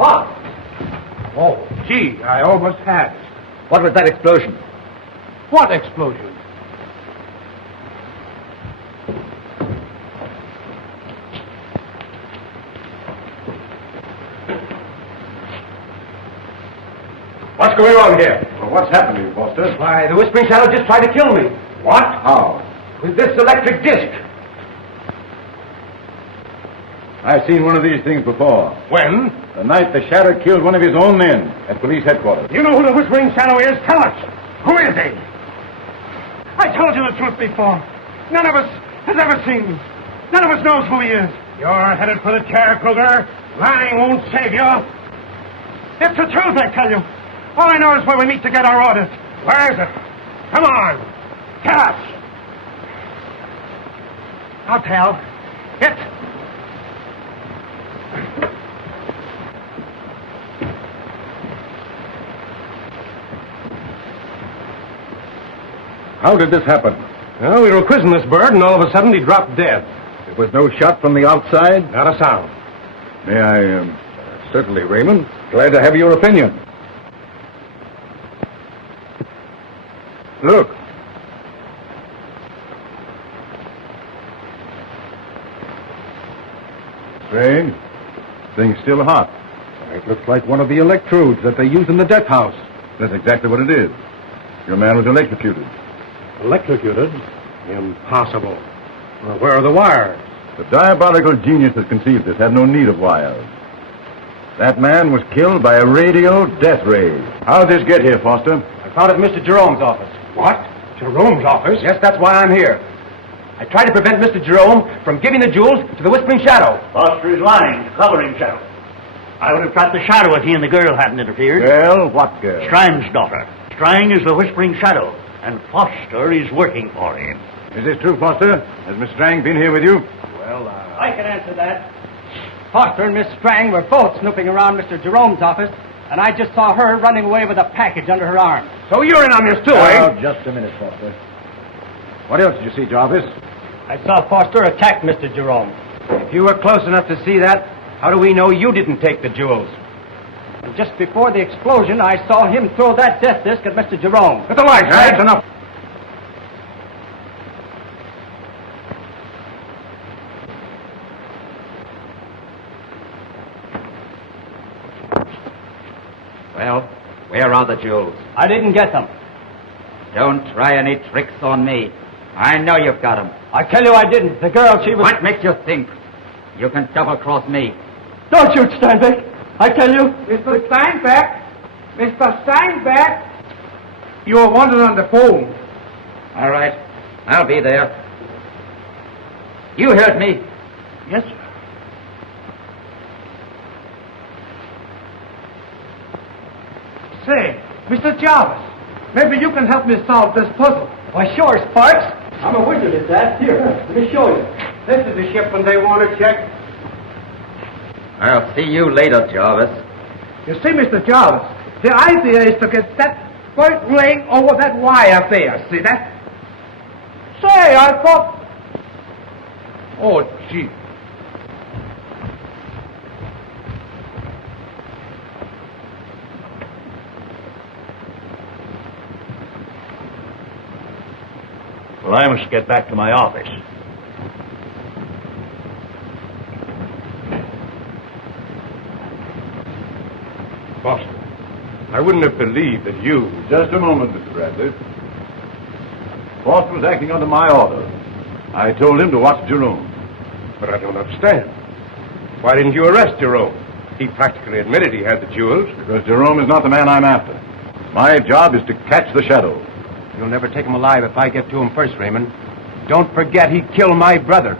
What? Oh, gee, I almost had it. What was that explosion? What explosion? What's going on here? Well, what's happened to you, Foster? Why, the Whispering Shadow just tried to kill me. What? How? With this electric disc. I've seen one of these things before. When? The night the Shadow killed one of his own men at police headquarters. You know who the Whispering Shadow is? Tell us. Who is he? I told you the truth before. None of us has ever seen him. None of us knows who he is. You're headed for the chair, Kruger. Lying won't save you. It's the truth, I tell you. All I know is where we meet to get our orders. Where is it? Come on. Tell us. I'll tell. It's... How did this happen? Well, we were quizzing this bird, and all of a sudden he dropped dead. There was no shot from the outside? Not a sound. May I, certainly, Raymond. Glad to have your opinion. Look. Strange. Thing's still hot. It looks like one of the electrodes that they use in the death house. That's exactly what it is. Your man was electrocuted. Electrocuted? Impossible. Well, where are the wires? The diabolical genius that conceived this had no need of wires. That man was killed by a radio death ray. How did this get here, Foster? I found it in Mr. Jerome's office. What? Jerome's office? Yes, that's why I'm here. I tried to prevent Mr. Jerome from giving the jewels to the Whispering Shadow. Foster is lying. It's a coloring shadow. I would have trapped the shadow if he and the girl hadn't interfered. Girl? What girl? Strang's daughter. Strang is the whispering shadow, and Foster is working for him. Is this true, Foster? Has Miss Strang been here with you? Well, I can answer that. Foster and Miss Strang were both snooping around Mr. Jerome's office, and I just saw her running away with a package under her arm. So you're in on this too, Now, eh? just a minute, Foster. What else did you see, Jarvis? I saw Foster attack Mr. Jerome. If you were close enough to see that, how do we know you didn't take the jewels? And just before the explosion, I saw him throw that death disc at Mr. Jerome. At the lights, That's right? enough. Well, where are the jewels? I didn't get them. Don't try any tricks on me. I know you've got them. I tell you I didn't. The girl, she was... What makes you think you can double-cross me? Don't shoot, Steinbeck. I tell you. Mr. Steinbeck! Mr. Steinbeck! You are wanted on the phone. All right, I'll be there. You heard me. Yes, sir. Say, Mr. Jarvis, maybe you can help me solve this puzzle. Why, sure, Sparks. I'm a wizard at that. Here, let me show you. This is the shipment they want to check. I'll see you later, Jarvis. You see, Mr. Jarvis, the idea is to get that point laying over that wire there. See that? Say, I thought... Oh, gee. Well, I must get back to my office. Foster, I wouldn't have believed that you... Just a moment, Mr. Bradley. Foster was acting under my order. I told him to watch Jerome. But I don't understand. Why didn't you arrest Jerome? He practically admitted he had the jewels. Because Jerome is not the man I'm after. My job is to catch the shadow. You'll never take him alive if I get to him first, Raymond. Don't forget he killed my brother.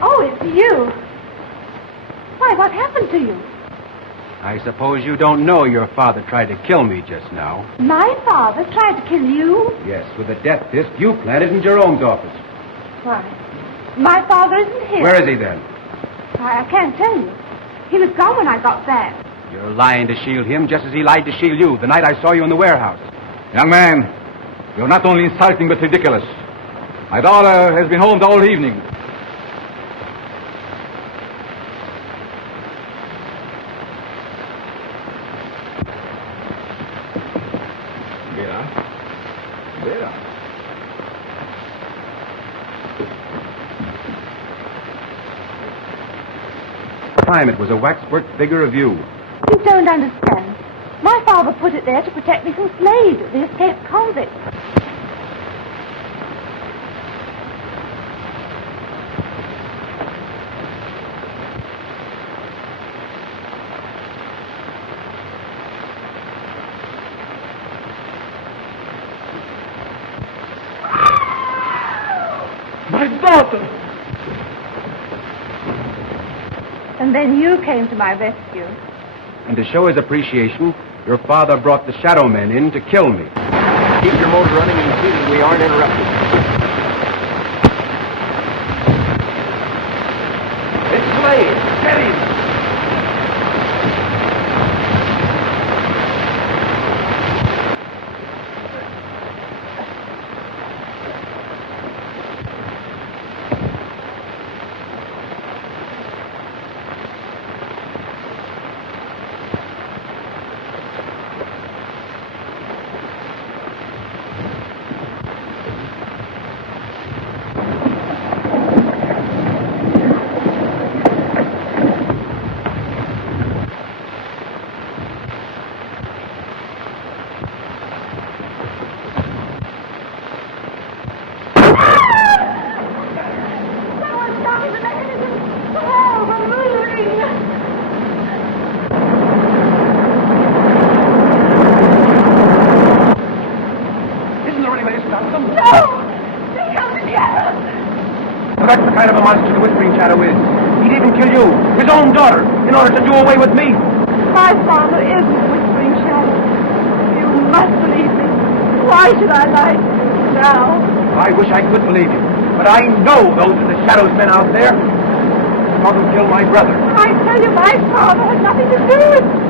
Oh, it's you. Why, what happened to you? I suppose you don't know your father tried to kill me just now. My father tried to kill you? Yes, with a death disc you planted in Jerome's office. Why, my father isn't here. Where is he then? I can't tell you. He was gone when I got back. You're lying to shield him just as he lied to shield you the night I saw you in the warehouse. Young man, you're not only insulting but ridiculous. My daughter has been home the whole evening. Bela. Time it was a waxwork figure of you. You don't understand. My father put it there to protect me from Slade, the escaped convict. My daughter! And then you came to my rescue. And to show his appreciation, your father brought the shadow men in to kill me. Keep your motor running and see that we aren't interrupted. It's Slade. Get him! But that's the kind of a monster the Whispering Shadow is. He'd even kill you, his own daughter, in order to do away with me. My father isn't the Whispering Shadow. You must believe me. Why should I lie now? I wish I could believe you, but I know those are the Shadow's men out there. They thought to kill my brother. I tell you, my father had nothing to do with it.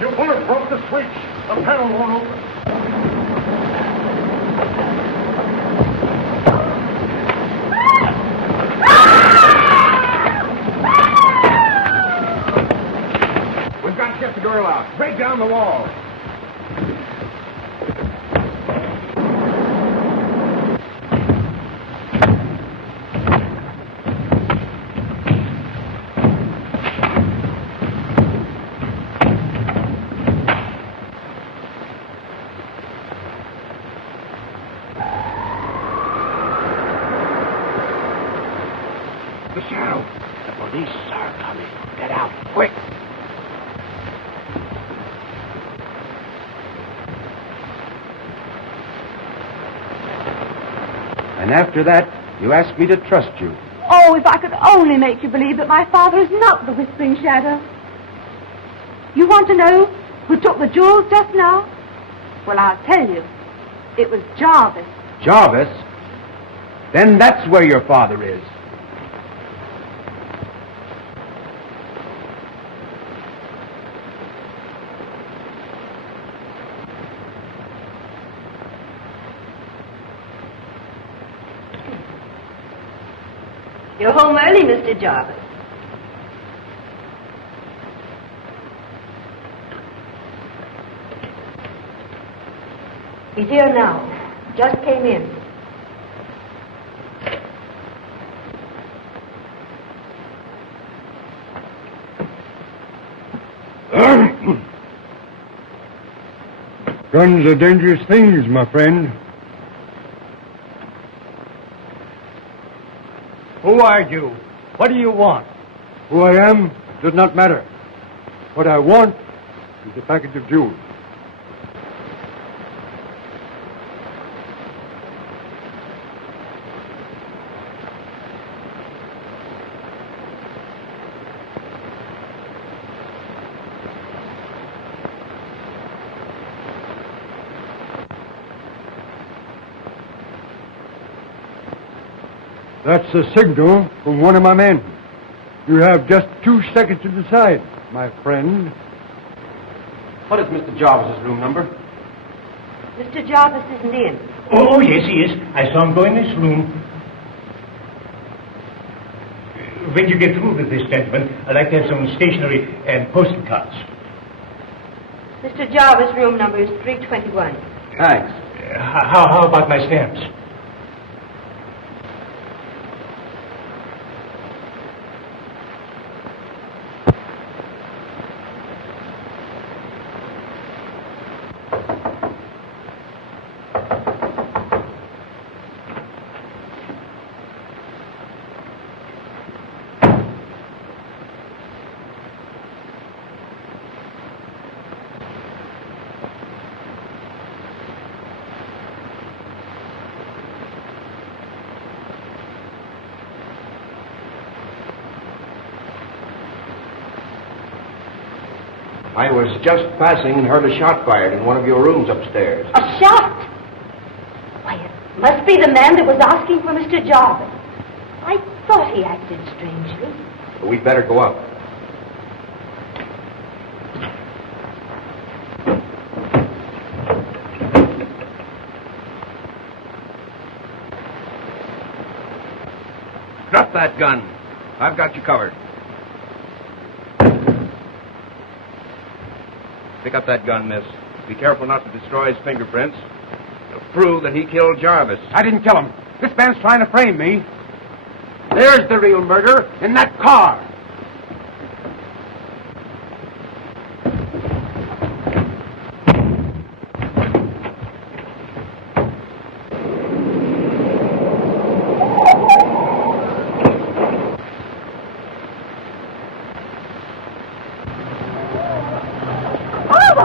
You boys broke the switch. The panel won't open. We've got to get the girl out. Break down the wall. The Shadow. The police are coming. Get out, quick. And after that, you asked me to trust you. Oh, if I could only make you believe that my father is not the Whispering Shadow. You want to know who took the jewels just now? Well, I'll tell you. It was Jarvis. Jarvis? Then that's where your father is. You're home early, Mr. Jarvis. He's here now. Just came in. Guns are dangerous things, my friend. Who are you? What do you want? Who I am does not matter. What I want is a package of jewels. That's a signal from one of my men. You have just 2 seconds to decide, my friend. What is Mr. Jarvis's room number? Mr. Jarvis isn't in. Oh, yes, he is. I saw him go in this room. When you get through with this, gentleman, I'd like to have some stationery and postal cards. Mr. Jarvis' room number is 321. Thanks. How about my stamps? I was just passing and heard a shot fired in one of your rooms upstairs. A shot? Why, it must be the man that was asking for Mr. Jarvis. I thought he acted strangely. We'd better go up. Drop that gun. I've got you covered. Pick up that gun, miss. Be careful not to destroy his fingerprints. It'll prove that he killed Jarvis. I didn't kill him. This man's trying to frame me. There's the real murder, in that car.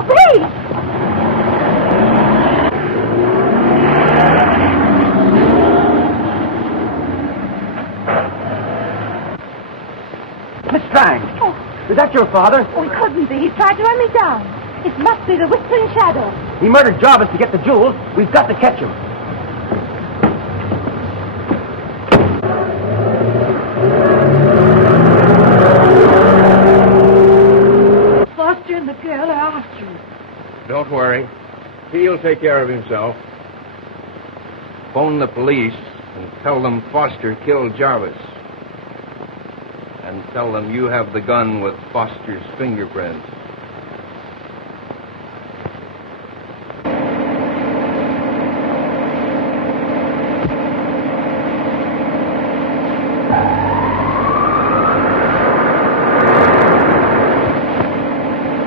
police! Miss Strang, Oh, is that your father? oh, it couldn't be. He tried to run me down. It must be the Whispering Shadow. He murdered Jarvis to get the jewels. We've got to catch him. Foster and the girl are after you. Don't worry. He'll take care of himself. Phone the police and tell them Foster killed Jarvis. And tell them you have the gun with Foster's fingerprints.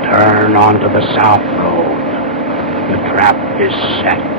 Turn onto the south road. The trap is set.